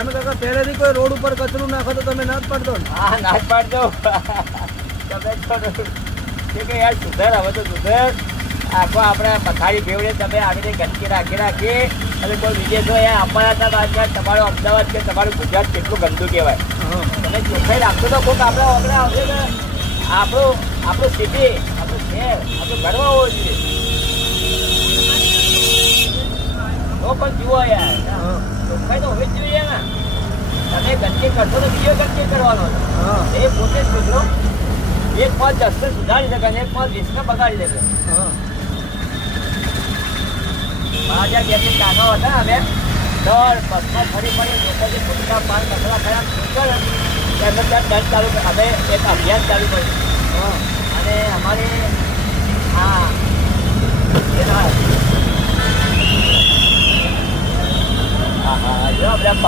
તમે કાકા પહેલેથી કોઈ રોડ ઉપર કચરું નાખો તો તમે ના જ પાડતો ને? હા ના જ પાડજો. તમે કે યાર સુધર, હવે તો સુધર. આખો આપણે પથારી ભેવડે તમે આવીને ગંદકી રાખી અને કોઈ વિદેશો યાર આપવાના હતા. આજકાલ તમારું અમદાવાદ કે તમારું ગુજરાત કેટલું ગંદુ કહેવાય. તમે ચોખ્ખાઈ રાખશો તો કોઈક આપણે આવશે ને આપણું સિટી, આપણું શહેર, આપણું ગર્વ હોવો જોઈએ. તો પણ જુઓ યાર, ચોખ્ખાઈ તો હોવી જ જોઈએ ને. તમે ગંદકી કરશો તો બીજો ગંદકી કરવાનો એ પોતે જ સુધરો. એક પાંચ 10 સુધારી શકે અને એક પાંચ 20 બગાડી દેશે. મારા જ્યાં બે કાકા હતા અમે દર બસમાં ફરી લોકો જે ગુટકા પાન મસાલા ખરાબ કરે એમને ત્યાં દંડ ચાલુ અમે એક અભિયાન ચાલુ કર્યું. અને અમારે હા જો આપણે